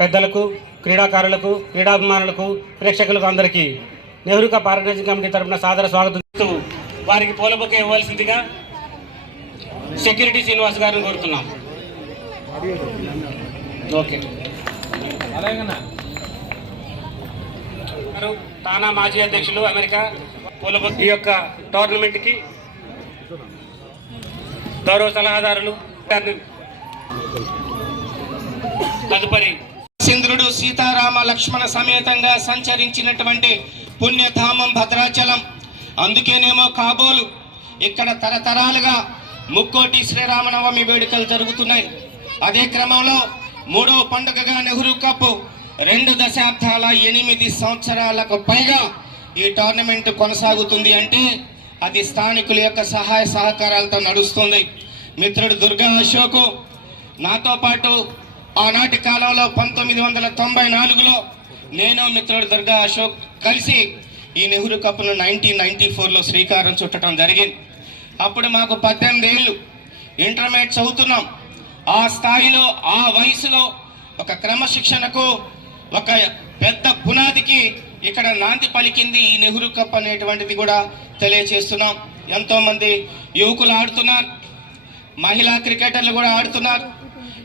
పెద్దలకు, క్రీడాకారులకు, క్రీడాభిమానులకు, ప్రేక్షకులకు అందరికీ నెహ్రూ కప్ ఆర్గనైజింగ్ కమిటీ తరఫున సాదర స్వాగతం. వారికి పూలబొకే ఇవ్వాల్సిందిగా సెక్యూరిటీ శ్రీనివాస్ గారిని కోరుతున్నాం. ఓకే. తానా మాజీ అధ్యక్షులు అమెరికా పూలబొకే ఈ యొక్క టోర్నమెంట్కి గౌరవ సలహాదారులు. తదుపరి చంద్రుడు సీతారామ లక్ష్మణ సమేతంగా సంచరించినటువంటి పుణ్యధామం భద్రాచలం. అందుకేనేమో కాబోలు ఇక్కడ తరతరాలుగా ముక్కోటి శ్రీరామనవమి వేడుకలు జరుగుతున్నాయి. అదే క్రమంలో మూడవ పండుగగా నెహ్రూ కప్ 2 దశాబ్దాల 8 సంవత్సరాలకు పైగా ఈ టోర్నమెంట్ కొనసాగుతుంది అంటే అది స్థానికుల యొక్క సహాయ సహకారాలతో నడుస్తుంది. మిత్రుడు దుర్గా అశోక్ నాతో పాటు ఆనాటి కాలంలో 1994లో నేను మిత్రుడు దుర్గా అశోక్ కలిసి ఈ నెహ్రూ కప్ను 1994లో శ్రీకారం చుట్టడం జరిగింది. అప్పుడు మాకు 18 ఏళ్ళు, ఇంటర్మీడియట్ చదువుతున్నాం. ఆ స్థాయిలో ఆ వయసులో ఒక క్రమశిక్షణకు ఒక పెద్ద పునాదికి ఇక్కడ నాంది పలికింది ఈ నెహ్రూ కప్ అనేటువంటిది కూడా తెలియచేస్తున్నాం. ఎంతోమంది యువకులు ఆడుతున్నారు, మహిళా క్రికెటర్లు కూడా ఆడుతున్నారు.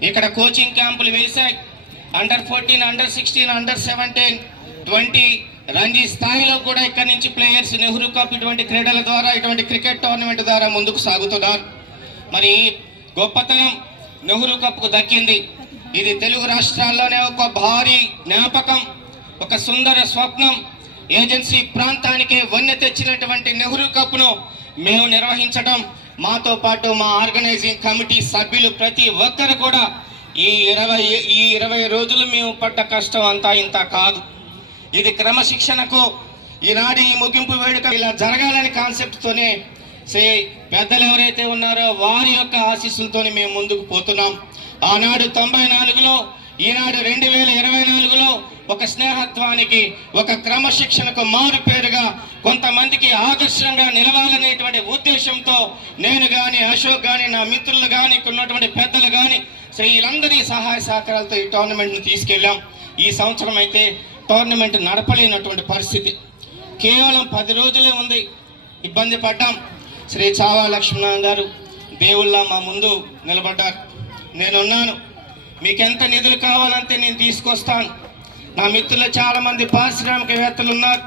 ఇక్కడ కోచింగ్ క్యాంపులు వేశాయి. అండర్ 14, అండర్ 16, అండర్ 17, 20 రంజీ స్థాయిలో కూడా ఇక్కడ నుంచి ప్లేయర్స్ నెహ్రూ కప్ ఇటువంటి క్రీడల ద్వారా, ఇటువంటి క్రికెట్ టోర్నమెంట్ ద్వారా ముందుకు సాగుతున్నారు. మరి గొప్పతనం నెహ్రూ కప్కు దక్కింది. ఇది తెలుగు రాష్ట్రాల్లోనే ఒక భారీ జ్ఞాపకం, ఒక సుందర స్వప్నం. ఏజెన్సీ ప్రాంతానికి వన్నె తెచ్చినటువంటి నెహ్రూ కప్ను మేము నిర్వహించడం, మాతో పాటు మా ఆర్గనైజింగ్ కమిటీ సభ్యులు ప్రతి ఒక్కరు కూడా ఈ 20 రోజులు మేము పడ్డ కష్టం అంతా ఇంత కాదు. ఇది క్రమశిక్షణకు ఈనాడు ఈ ముగింపు వేడుక ఇలా జరగాలని కాన్సెప్ట్తోనే పెద్దలు ఎవరైతే ఉన్నారో వారి యొక్క ఆశీస్సులతోనే మేము ముందుకు పోతున్నాం. ఆనాడు 94లో, ఈనాడు 2024లో ఒక స్నేహత్వానికి, ఒక క్రమశిక్షణకు మారు పేరుగా కొంతమందికి ఆదర్శంగా నిలవాలనేటువంటి ఉద్దేశంతో నేను కానీ, అశోక్ కానీ, నా మిత్రులు కానీ, ఇక్కడ ఉన్నటువంటి పెద్దలు కానీ వీళ్ళందరి సహాయ సహకారాలతో ఈ టోర్నమెంట్ను తీసుకెళ్ళాం. ఈ సంవత్సరం అయితే టోర్నమెంట్ నడపలేనటువంటి పరిస్థితి, కేవలం 10 రోజులే ఉంది. ఇబ్బంది పడ్డాం. శ్రీ చావా లక్ష్మణ గారు దేవుళ్ళ మా ముందు నిలబడ్డారు. నేనున్నాను, మీకెంత నిధులు కావాలంటే నేను తీసుకొస్తాను. నా మిత్రులు చాలా మంది పారిశ్రామికవేత్తలు ఉన్నారు,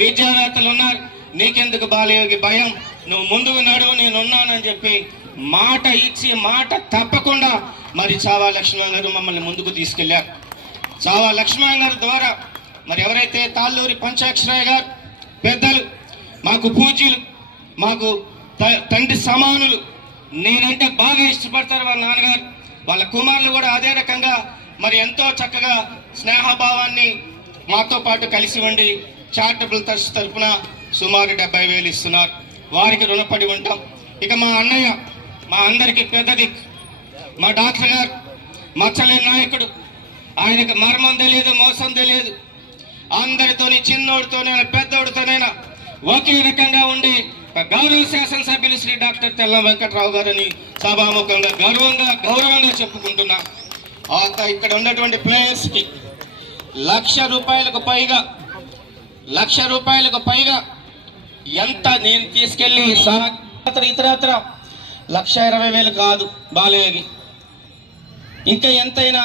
విద్యావేత్తలు ఉన్నారు. నీకెందుకు బాలయోగి భయం, నువ్వు ముందుకు నడువు, నేనున్నానని చెప్పి మాట ఇచ్చి మాట తప్పకుండా మరి చావా లక్ష్మణ గారు మమ్మల్ని ముందుకు తీసుకెళ్లారు. చావా లక్ష్మణ గారి ద్వారా మరి ఎవరైతే తాళ్ళూరి పంచాక్షరయ్య గారు పెద్దలు, మాకు పూజ్యులు, మాకు తండ్రి సమానులు, నేనంటే బాగా ఇష్టపడతారు వాళ్ళ నాన్నగారు, వాళ్ళ కుమారులు కూడా అదే రకంగా మరి ఎంతో చక్కగా స్నేహభావాన్ని మాతో పాటు కలిసి ఉండి చారిటబుల్ ట్రస్ట్ తరఫున సుమారు 70,000 ఇస్తున్నారు. వారికి రుణపడి ఉంటాం. ఇక మా అన్నయ్య, మా అందరికీ పెద్ద దిక్కు, మా డాక్టర్ గారు, మచ్చలేని నాయకుడు, ఆయనకు మర్మం తెలియదు, మోసం తెలియదు. అందరితోని, చిన్నోడితోనైనా పెద్దోడితోనైనా ఒకే రకంగా ఉండి గౌరవ శాసనసభ్యులు శ్రీ డాక్టర్ తెల్లం వెంకట్రావు గారని సభాముఖంగా గౌరవంగా చెప్పుకుంటున్నా. ఇక్కడ ఉన్నటువంటి ప్లేయర్స్కి ₹1,00,000 పైగా ఎంత నేను తీసుకెళ్ళి ఇతరత్ర 1,20,000 కాదు బాలయ్యకి, ఇంకా ఎంతైనా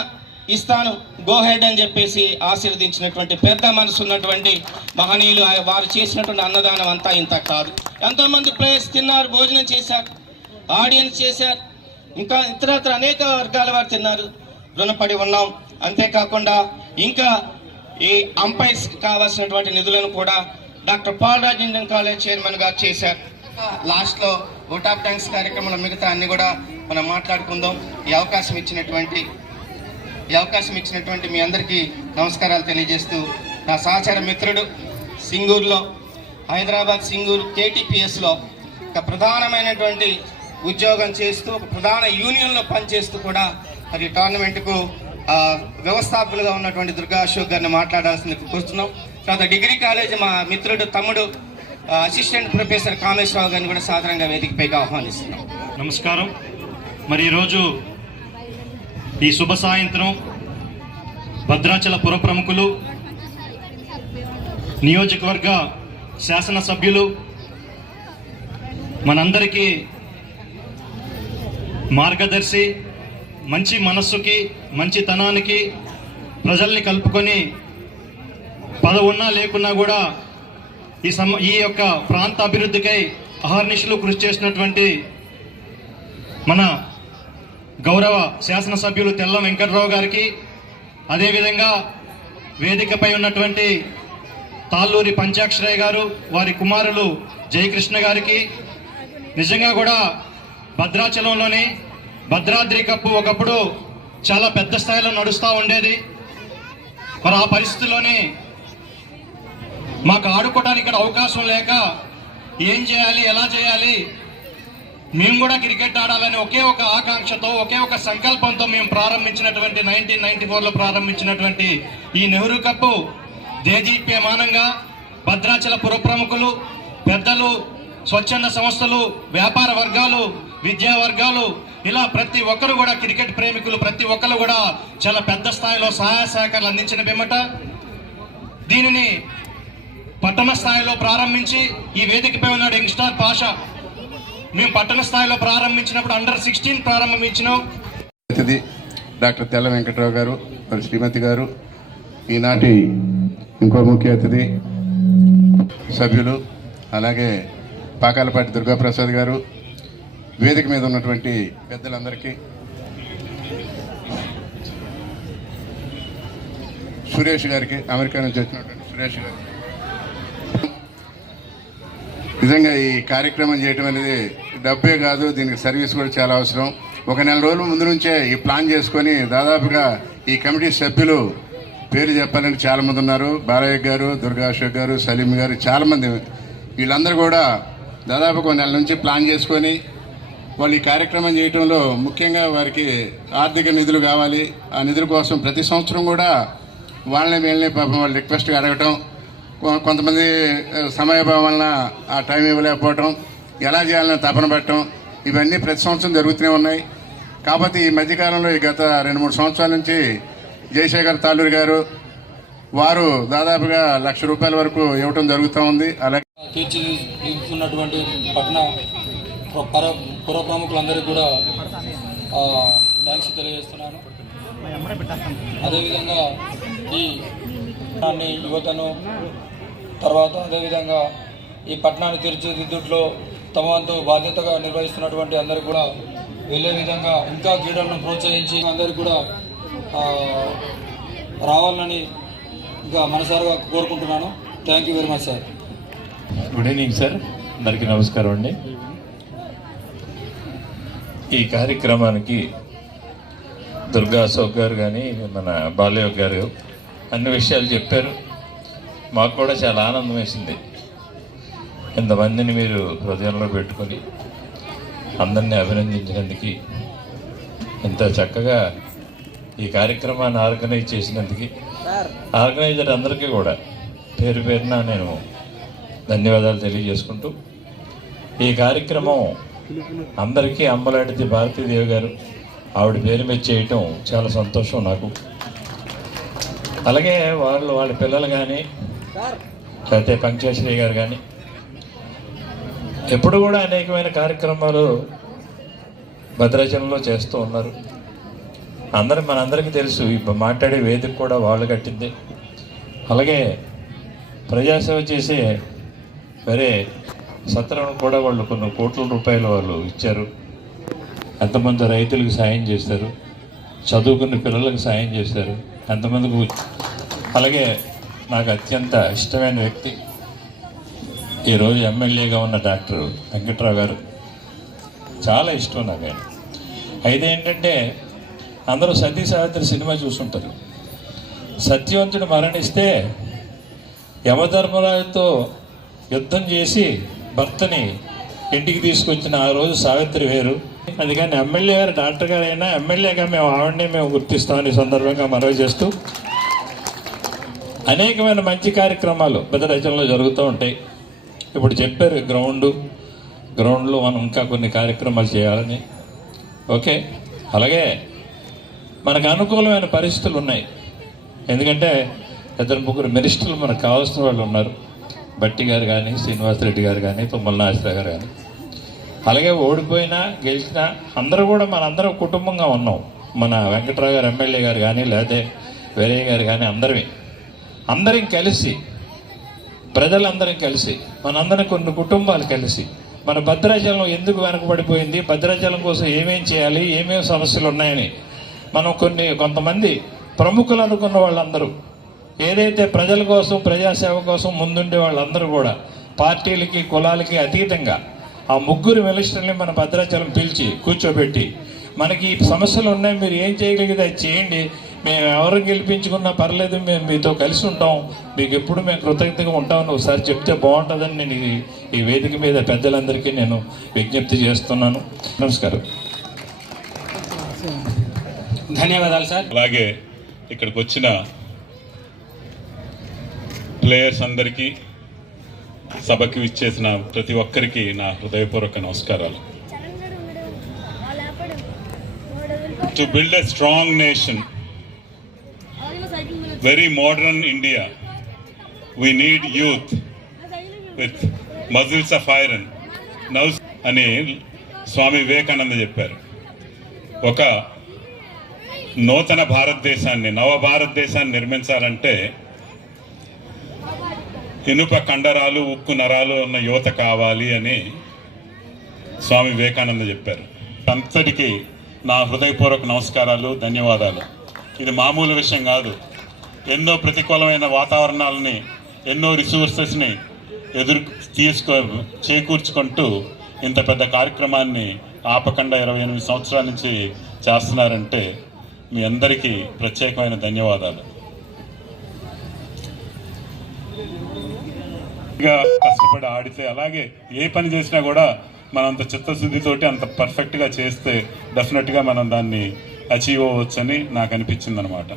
ఇస్తాను, గో హెడ్ అని చెప్పేసి ఆశీర్వదించినటువంటి పెద్ద మనసు ఉన్నటువంటి మహనీయులు. వారు చేసినటువంటి అన్నదానం అంతా ఇంత కాదు. ఎంతోమంది ప్లేయర్స్ తిన్నారు, భోజనం చేశారు, ఆడియన్స్ చేశారు, ఇంకా ఇతరత్ర అనేక వర్గాల వారు తిన్నారు. రుణపడి ఉన్నాం. అంతేకాకుండా ఇంకా ఈ అంపైర్స్ కావాల్సినటువంటి నిధులను కూడా doctor Paulraj Indian college chairman గారు చేశారు. లాస్ట్లో ఓట్ ఆఫ్ థ్యాంక్స్ కార్యక్రమంలో మిగతా అన్ని కూడా మనం మాట్లాడుకుందాం. ఈ అవకాశం ఇచ్చినటువంటి మీ అందరికీ నమస్కారాలు తెలియజేస్తూ, నా సహచర మిత్రుడు సింగూరులో, హైదరాబాద్ సింగూరు KTPSలో ఒక ప్రధానమైనటువంటి ఉద్యోగం చేస్తూ, ఒక ప్రధాన యూనియన్లో పనిచేస్తూ కూడా మరి టోర్నమెంట్కు వ్యవస్థాపకులుగా ఉన్నటువంటి దుర్గా అశోక్ గారిని మాట్లాడాల్సింది కూర్చున్నాం. తర్వాత డిగ్రీ కాలేజ్ మా మిత్రుడు తమ్ముడు అసిస్టెంట్ ప్రొఫెసర్ కామేశ్వరరావు గారిని కూడా సాధారణంగా వేదికపైకి ఆహ్వానిస్తున్నాం. నమస్కారం. మరి ఈరోజు ఈ శుభ సాయంత్రం భద్రాచల పుర ప్రముఖులు, నియోజకవర్గ శాసనసభ్యులు, మనందరికీ మార్గదర్శి, మంచి మనస్సుకి, మంచితనానికి ప్రజల్ని కలుపుకొని పదవున్నా లేకున్నా కూడా ఈ యొక్క ప్రాంత అభివృద్ధికై అహర్నిశలు కృషి చేసినటువంటి మన గౌరవ శాసనసభ్యులు తెల్లం వెంకట్రావు గారికి, అదేవిధంగా వేదికపై ఉన్నటువంటి తాళ్ళూరి పంచాక్షరయ్య గారు, వారి కుమారులు జయకృష్ణ గారికి, నిజంగా కూడా భద్రాచలంలోని భద్రాద్రి కప్పు ఒకప్పుడు చాలా పెద్ద స్థాయిలో నడుస్తూ ఉండేది. మరి ఆ పరిస్థితుల్లోనే మాకు ఆడుకోవడానికి ఇక్కడ అవకాశం లేక ఏం చేయాలి, ఎలా చేయాలి, మేము కూడా క్రికెట్ ఆడాలని ఒకే ఒక ఆకాంక్షతో, ఒకే ఒక సంకల్పంతో మేము ప్రారంభించినటువంటి 1994లో ప్రారంభించినటువంటి ఈ నెహ్రూ కప్పు దేదీప్యమానంగా భద్రాచల పుర ప్రముఖులు, పెద్దలు, స్వచ్ఛంద సంస్థలు, వ్యాపార వర్గాలు, విద్యా వర్గాలు, ఇలా ప్రతి ఒక్కరు కూడా, క్రికెట్ ప్రేమికులు ప్రతి ఒక్కరు కూడా చాలా పెద్ద స్థాయిలో సహాయ సహకారాలు అందించిన పిమ్మట దీనిని పట్టణ స్థాయిలో ప్రారంభించి, ఈ వేదికపై ఉన్నాడు యంగ్స్టార్ పాషా, మేము పట్టణ స్థాయిలో ప్రారంభించినప్పుడు అండర్-16 ప్రారంభించినాం. అతిథి డాక్టర్ తెల్ల వెంకట్రావు గారు, మరి శ్రీమతి గారు, ఈనాటి ఇంకో ముఖ్య అతిథి సభ్యులు, అలాగే పాకాలపాటి దుర్గాప్రసాద్ గారు, వేదిక మీద ఉన్నటువంటి పెద్దలందరికీ, సురేష్ గారికి, అమెరికా నుంచి వచ్చినటువంటి సురేష్ గారు, నిజంగా ఈ కార్యక్రమం చేయటం అనేది డబ్బే కాదు, దీనికి సర్వీస్ కూడా చాలా అవసరం. ఒక నెల రోజుల ముందు నుంచే ఈ ప్లాన్ చేసుకొని దాదాపుగా ఈ కమిటీ సభ్యులు పేరు చెప్పాలంటే చాలామంది ఉన్నారు. బాలయ్య గారు, దుర్గా అశోక్ గారు, సలీం గారు, చాలామంది. వీళ్ళందరూ కూడా దాదాపుగా ఒక నెల నుంచి ప్లాన్ చేసుకొని వాళ్ళు ఈ కార్యక్రమం చేయడంలో ముఖ్యంగా వారికి ఆర్థిక నిధులు కావాలి. ఆ నిధుల కోసం ప్రతి సంవత్సరం కూడా వీళ్ళని పాపం వాళ్ళు రిక్వెస్ట్గా అడగటం, కొంతమంది సమయభావం వలన ఆ టైం ఇవ్వలేకపోవటం, ఎలా చేయాలని తపన పెట్టడం, ఇవన్నీ ప్రతి సంవత్సరం జరుగుతూనే ఉన్నాయి. కాకపోతే ఈ మధ్యకాలంలో ఈ గత 2-3 సంవత్సరాల నుంచి జయశేఖర్ తాళ్ళూరి గారు వారు దాదాపుగా ₹1,00,000 వరకు ఇవ్వటం జరుగుతూ ఉంది. అలాగే తీర్చిదిద్దుతున్నటువంటి పట్టణ పుర ప్రముఖులందరికీ కూడా థ్యాంక్స్ తెలియజేస్తున్నాను. అదేవిధంగా ఈ యువతను, తర్వాత అదేవిధంగా ఈ పట్టణాన్ని తీర్చిదిద్దుట్లో తమ వంతు బాధ్యతగా నిర్వహిస్తున్నటువంటి అందరికీ కూడా వెళ్ళే విధంగా ఇంకా క్రీడలను ప్రోత్సహించి అందరికీ కూడా రావాలని ఇంకా మనసారుగా కోరుకుంటున్నాను. Thank you very much sir. Good evening sir, అందరికీ నమస్కారం అండి. ఈ కార్యక్రమానికి దుర్గా అశోక్ గారు కానీ మన బాలయోగ్ గారు అన్ని విషయాలు చెప్పారు. మాకు కూడా చాలా ఆనందం వేసింది. ఇంతమందిని మీరు హృదయంలో పెట్టుకొని అందరినీ అభినందించినందుకు, ఇంత చక్కగా ఈ కార్యక్రమాన్ని ఆర్గనైజ్ చేసినందుకు ఆర్గనైజర్ అందరికీ కూడా పేరు పేరున నేను ధన్యవాదాలు తెలియజేసుకుంటూ, ఈ కార్యక్రమం అందరికీ అమ్మలాంటిది భారతీదేవి గారు ఆవిడ పేరు మీద చేయటం చాలా సంతోషం నాకు. అలాగే వాళ్ళ పిల్లలు కానీ లేకపోతే పంకజశ్రీ గారు కానీ ఎప్పుడు కూడా అనేకమైన కార్యక్రమాలు భద్రాచలంలో చేస్తూ ఉన్నారు. మనందరికీ తెలుసు, ఇప్పుడు మాట్లాడే వేదిక కూడా వాళ్ళు కట్టింది. అలాగే ప్రజాసేవ చేసే వేరే సత్రం కూడా వాళ్ళు కొన్ని కోట్ల రూపాయలు వాళ్ళు ఇచ్చారు. ఎంతమంది రైతులకు సాయం చేస్తారు, చదువుకున్న పిల్లలకు సాయం చేస్తారు, ఎంతమందికి. అలాగే నాకు అత్యంత ఇష్టమైన వ్యక్తి ఈరోజు ఎమ్మెల్యేగా ఉన్న డాక్టర్ వెంకట్రావు గారు. చాలా ఇష్టం నాకు ఆయన. అయితే ఏంటంటే అందరూ సతీ సావిత్రి సినిమా చూసుంటారు. సత్యవంతుడు మరణిస్తే యమధర్మరాజుతో యుద్ధం చేసి భర్తని ఇంటికి తీసుకొచ్చిన ఆ రోజు సావిత్రి వేరు. అందుకని ఎమ్మెల్యే గారు డాక్టర్ గారు అయినా ఎమ్మెల్యేగా మేము గుర్తిస్తామని సందర్భంగా మనవి చేస్తూ, అనేకమైన మంచి కార్యక్రమాలు భద్రాచలంలో జరుగుతూ ఉంటాయి. ఇప్పుడు చెప్పారు గ్రౌండ్లో మనం ఇంకా కొన్ని కార్యక్రమాలు చేయాలని. ఓకే, అలాగే మనకు అనుకూలమైన పరిస్థితులు ఉన్నాయి. ఎందుకంటే 2-3 మినిస్టర్లు మనకు కావాల్సిన వాళ్ళు ఉన్నారు. బట్టి గారు కానీ, శ్రీనివాసరెడ్డి గారు కానీ, తుమ్మల నాగేశ్వరరావు గారు కానీ. అలాగే ఓడిపోయినా గెలిచినా అందరూ కూడా మనందరం కుటుంబంగా ఉన్నాం. మన వెంకట్రావు గారు ఎమ్మెల్యే గారు కానీ, లేకపోతే వేరే గారు కానీ, అందరం కలిసి, ప్రజలందరం కలిసి, మనందరం కొన్ని కుటుంబాలు కలిసి మన భద్రాచలం ఎందుకు వెనకబడిపోయింది, భద్రాచలం కోసం ఏమేం చేయాలి, ఏమేమి సమస్యలు ఉన్నాయని మనం కొంతమంది ప్రముఖులు అనుకున్న వాళ్ళందరూ, ఏదైతే ప్రజల కోసం ప్రజాసేవ కోసం ముందుండే వాళ్ళందరూ కూడా పార్టీలకి కులాలకి అతీతంగా ఆ 3 మినిస్టర్ని మన భద్రాచలం పిలిచి కూర్చోబెట్టి, మనకి ఈ సమస్యలు ఉన్నాయి, మీరు ఏం చేయగలిగితే అది చేయండి, మేము ఎవరు గెలిపించుకున్నా పర్లేదు, మేము మీతో కలిసి ఉంటాం, మీకు ఎప్పుడు మేము కృతజ్ఞతగా ఉంటామని ఒకసారి చెప్తే బాగుంటుందని నేను ఈ వేదిక మీద పెద్దలందరికీ నేను విజ్ఞప్తి చేస్తున్నాను. నమస్కారం. ధన్యవాదాలు సార్. అలాగే ఇక్కడికి వచ్చిన ప్లేయర్స్ అందరికీ, సభకి ఇచ్చేసిన ప్రతి ఒక్కరికి నా హృదయపూర్వక నమస్కారాలు. To build a strong nation, very modern India, we need youth with muscles of iron. Now అని స్వామి వివేకానంద చెప్పారు. ఒక నూతన భారతదేశాన్ని, నవ భారతదేశాన్ని నిర్మించాలంటే ఇనుప కండరాలు, ఉక్కు నరాలు ఉన్న యువత కావాలి అని స్వామి వివేకానంద చెప్పారు. అంతటికీ నా హృదయపూర్వక నమస్కారాలు, ధన్యవాదాలు. ఇది మామూలు విషయం కాదు. ఎన్నో ప్రతికూలమైన వాతావరణాలని, ఎన్నో రిసోర్సెస్ని చేకూర్చుకుంటూ ఇంత పెద్ద కార్యక్రమాన్ని ఆపకుండా 28 సంవత్సరాల నుంచి చేస్తున్నారంటే మీ అందరికీ ప్రత్యేకమైన ధన్యవాదాలు. కష్టపడి ఆడితే, అలాగే ఏ పని చేసినా కూడా మనం అంత చిత్తశుద్ధితోటి అంత పర్ఫెక్ట్గా చేస్తే డెఫినెట్గా మనం దాన్ని అచీవ్ అవ్వచ్చని నాకు అనిపించింది అనమాట.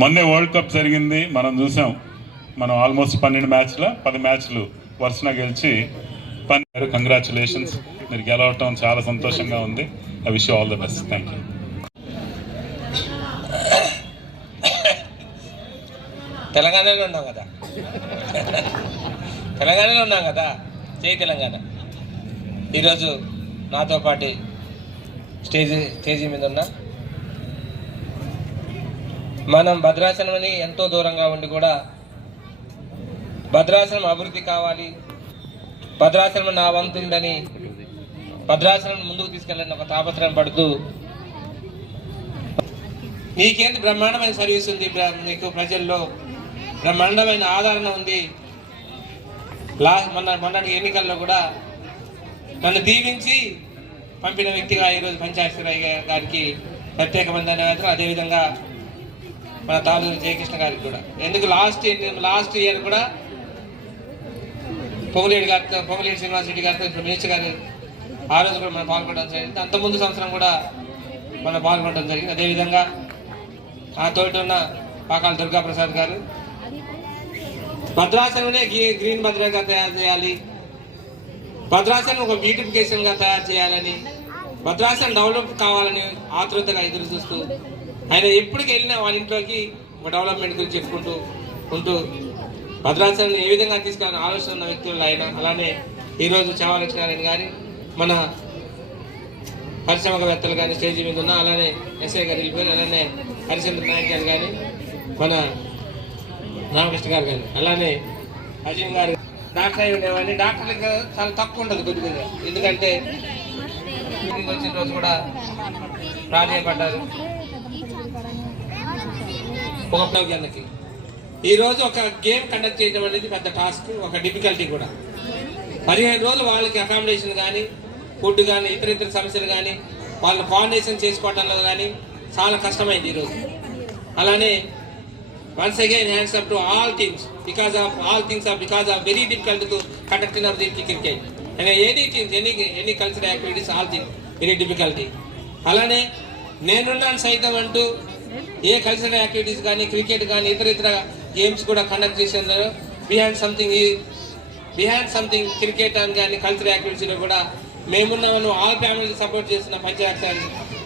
మొన్నే వరల్డ్ కప్ జరిగింది, మనం చూసాం. మనం ఆల్మోస్ట్ 10 మ్యాచ్లు వరుసగా గెలిచి కంగ్రాచులేషన్స్. మీరు గెలవటం చాలా సంతోషంగా ఉంది. I wish you all the best. Thank you. తెలంగాణలో ఉన్నాం కదా, జై తెలంగాణ. ఈరోజు నాతో పాటు స్టేజీ మీద ఉన్న మనం భద్రాచలంని ఎంతో దూరంగా ఉండి కూడా భద్రాచలం అభివృద్ధి కావాలి, భద్రాచలం నా వంతుందని, భద్రాచలం ముందుకు తీసుకెళ్ళాలని ఒక తాపత్రయం పడుతూ మీకేంటి బ్రహ్మాండమైన సర్వీస్ ఉంది, మీకు ప్రజల్లో బ్రహ్మాండమైన ఆదరణ ఉంది. మొన్నటి ఎన్నికల్లో కూడా నన్ను దీవించి పంపిన వ్యక్తిగా ఈరోజు పంచాయతీరాజ్ గారికి ప్రత్యేకమైన ధన్యవాదాలు. అదేవిధంగా మన తాలూరు జయకృష్ణ గారికి కూడా. ఎందుకు లాస్ట్ ఇయర్ కూడా పొంగులేటి శ్రీనివాసరెడ్డి గారితో ఇప్పుడు మినిస్టర్ గారు ఆ రోజు కూడా మనం పాల్గొనడం జరిగింది. అంత ముందు సంవత్సరం కూడా మనం పాల్గొనడం జరిగింది. అదేవిధంగా ఆ తోటి ఉన్న పాకాల దుర్గాప్రసాద్ గారు భద్రాచలంనే గ్రీన్ భద్రంగా తయారు చేయాలి, భద్రాచలం ఒక బ్యూటిఫికేషన్గా తయారు చేయాలని, భద్రాచలం డెవలప్ కావాలని ఆతృతగా ఎదురు చూస్తూ ఆయన ఎప్పటికి వెళ్ళినా వాళ్ళ ఇంట్లోకి ఒక డెవలప్మెంట్ గురించి చెప్పుకుంటూ ఉంటూ భద్రాచలాన్ని ఏ విధంగా తీసుకెళ్ళాలని ఆలోచన ఉన్న వ్యక్తులు ఆయన. అలానే ఈరోజు చావలక్ష్మీనారాయణ గారి మన పరిశ్రమవేత్తలు కానీ స్టేజీ మీద ఉన్న, అలానే ఎస్ఐ గారు వెళ్ళిపోయారు, అలానే హరిచంద్ర నాయక్ గారు కానీ మన రామకృష్ణ గారు కానీ, అలానే అజయ్ గారు డాక్టర్ అయి ఉండేవాడిని. డాక్టర్లకు చాలా తక్కువ ఉండదు కొద్దిగా, ఎందుకంటే వచ్చిన రోజు కూడా ప్రాధాన్యపడ్డారు ఒక ప్రోగ్రామ్కి. ఈరోజు ఒక గేమ్ కండక్ట్ చేయడం అనేది పెద్ద టాస్క్, ఒక డిఫికల్టీ కూడా. 15 రోజులు వాళ్ళకి అకామిడేషన్ కానీ, ఫుడ్ కానీ, ఇతర సమస్యలు కానీ, వాళ్ళు కోఆర్డినేషన్ చేసుకోవడంలో కానీ చాలా కష్టమైంది ఈరోజు. అలానే once again hands up to all teams because of very difficult to conducting of the cricket and any teams any cultural activities all things very difficulty. అలానే నేనున్నాను సైతం అంటూ ఏ కల్చరల్ యాక్టివిటీస్ కానీ, క్రికెట్ కానీ, ఇతర గేమ్స్ కూడా కండక్ట్ చేసేందుకు behind something cricket అని కానీ కల్చరల్ యాక్టివిటీస్లో కూడా మేమున్నామని ఆల్ ఫ్యామిలీ సపోర్ట్ చేస్తున్న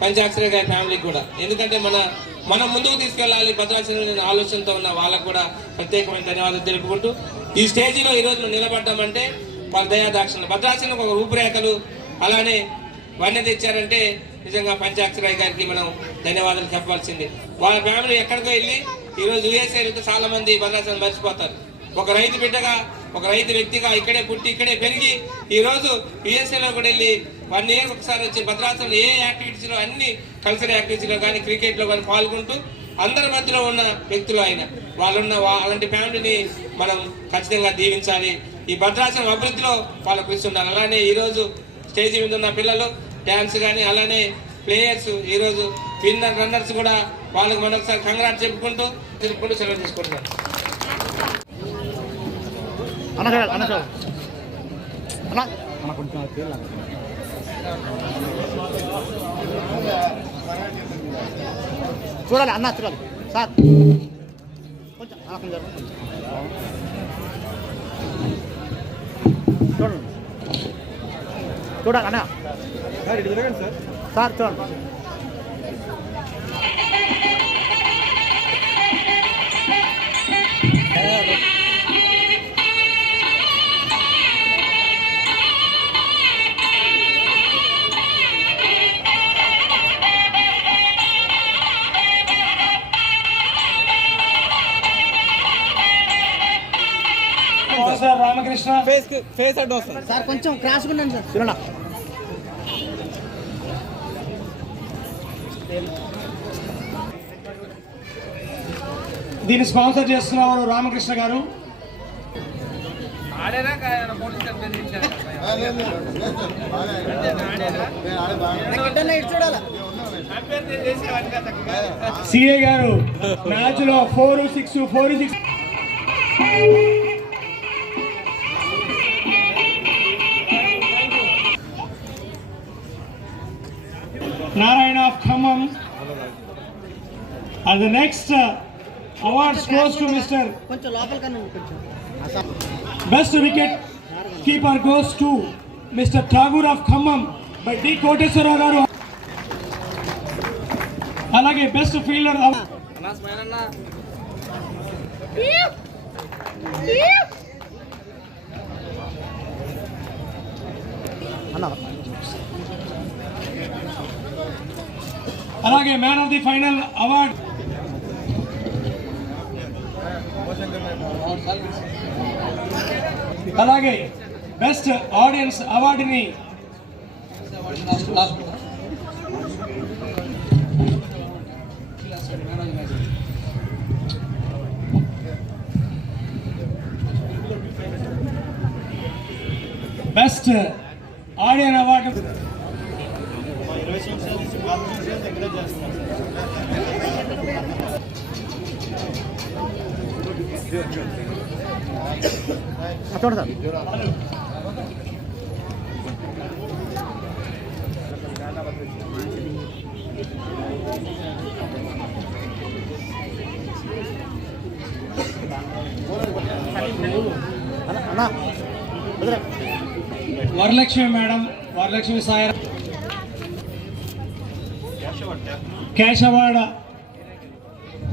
పంచాక్షరి గారి ఫ్యామిలీకి కూడా. ఎందుకంటే మనం ముందుకు తీసుకెళ్ళాలి భద్రాచలం ఆలోచనతో ఉన్న వాళ్ళకు కూడా ప్రత్యేకమైన ధన్యవాదాలు తెలుపుకుంటూ ఈ స్టేజీలో ఈరోజు మనం నిలబడ్డామంటే వాళ్ళ దయాదాక్షిణ్యం. భద్రాచలం ఒక రూపురేఖలు అలానే వన్య తెచ్చారంటే నిజంగా పంచాక్షరి గారికి మనం ధన్యవాదాలు చెప్పాల్సింది. వాళ్ళ ఫ్యామిలీ ఎక్కడికో వెళ్ళి ఈరోజు యుఎస్ఏ చాలా మంది భద్రాచలం మర్చిపోతారు. ఒక రైతు బిడ్డగా, ఒక రైతు వ్యక్తిగా ఇక్కడే పుట్టి ఇక్కడే పెరిగి ఈరోజు యుఎస్ఏలో కూడా వెళ్ళి 1 year ఒకసారి వచ్చి భద్రాచలం ఏ యాక్టివిటీస్లో అన్ని కల్చరల్ యాక్టివిటీస్లో కానీ క్రికెట్లో కానీ పాల్గొంటూ అందరి మధ్యలో ఉన్న వ్యక్తులు ఆయన. అలాంటి ఫ్యామిలీని మనం ఖచ్చితంగా దీవించాలి. ఈ భద్రాచలం అభివృద్ధిలో వాళ్ళ కృషి ఉండాలి. అలానే ఈరోజు స్టేజ్ మీద ఉన్న పిల్లలు డ్యాన్స్ కానీ, అలానే ప్లేయర్స్ ఈరోజు విన్నర్ రన్నర్స్ కూడా వాళ్ళకి మరొకసారి కంగ్రాట్ చెప్పుకుంటూ సెలవు తీసుకుంటున్నాను. చూడాలి అన్న, చూడాలి సార్ కొంచెం చూడండి అన్న సార్ చూడండి. రామకృష్ణ ఫేస్ అడ్డు వస్తుంది సార్, కొంచెం క్రాస్ ఉన్నాను సార్. చూడండి దీన్ని స్పాన్సర్ చేస్తున్నారు రామకృష్ణ గారు. సిఏ గారు మ్యాచ్ లో 4-6 Narayana of Khammam. And the next award goes to Mr. Best wicket keeper goes to Mr. Tagore of Khammam by D. Koteswara garu. Alage best fielder of అలాగే man of the final award అలాగే best audience అవార్డుని best ఆడియన్ award చూడండి sir. అన్నా Varalakshmi madam, Varalakshmi Sai cash award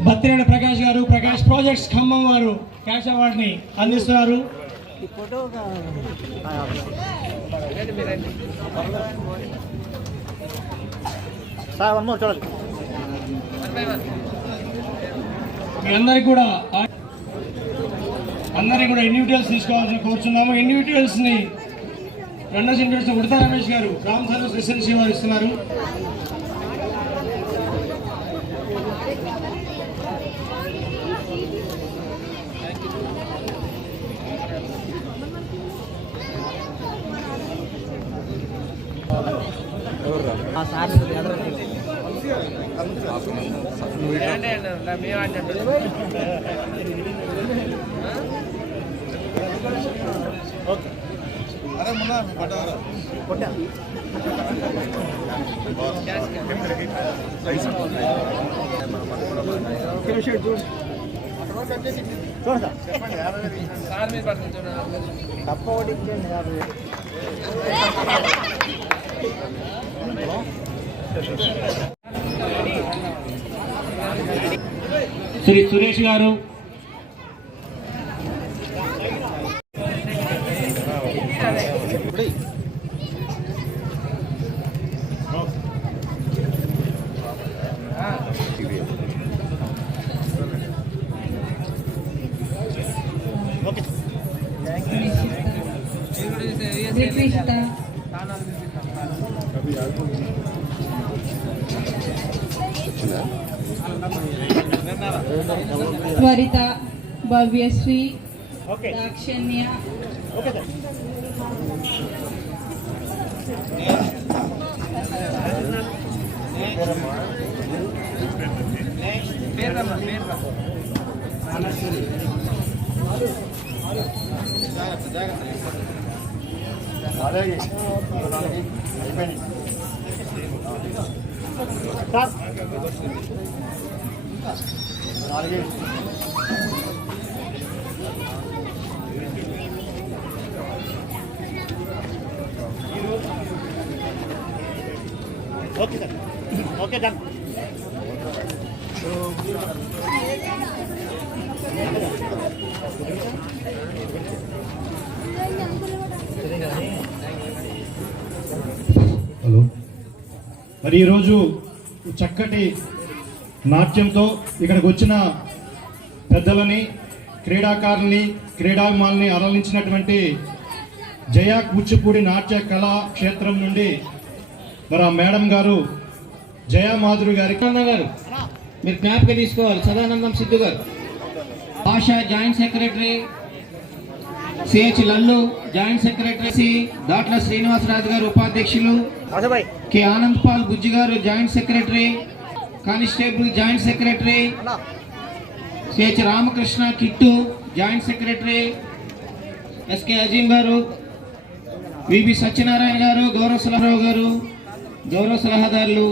Battineni Prakash గారు, Prakash projects Khammam వారు cash అవార్డుని అందిస్తున్నారు. ఈ ఫోటో సార్ వన్ మోర్ చూడాలి. మీ అందరికి కూడా ఇండివిజువల్స్ తీసుకోవాల్సిన కోరుచున్నాము. ఇండివిజువల్స్ని రన్నర్స్ ఇండివిజువల్స్ ఉడతా రమేష్ గారు రామ్ సర్వీస్ రెసిడెన్సీ వారు ఇస్తున్నారు. సార్ ఓకే కొట్టా చూడండి సార్ తప్ప ఒకటి ఇచ్చేయండి 50. Shri Suresh garu, Swaritha, Bhavyasri, Dakshanya, okay sir okay done. Hello. మరి ఈరోజు చక్కటి నాట్యంతో ఇక్కడికి వచ్చిన పెద్దలని, క్రీడాకారుల్ని, క్రీడాభిమానుల్ని అరలించినటువంటి జయా కూచిపూడి నాట్య కళా క్షేత్రం నుండి మరి ఆ మేడం గారు జయా మాధురి గారికి గారు మీరు జ్ఞాపకం తీసుకోవాలి. సదానందం సిద్ధు గారు, Bhasha joint secretary, CH Lallu joint secretary, Datla Srinivasaraju గారు ఉపాధ్యక్షులు, కె ఆనంద్ పాల్ బుజ్జి గారు joint secretary, constable joint secretary, CH Ramakrishna Kittu joint secretary, SK Azeem గారు, విబి సత్యనారాయణ గారు, గౌరవ సలహారావు గారు, గౌరవ సలహాదారులు,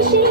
శ్రీ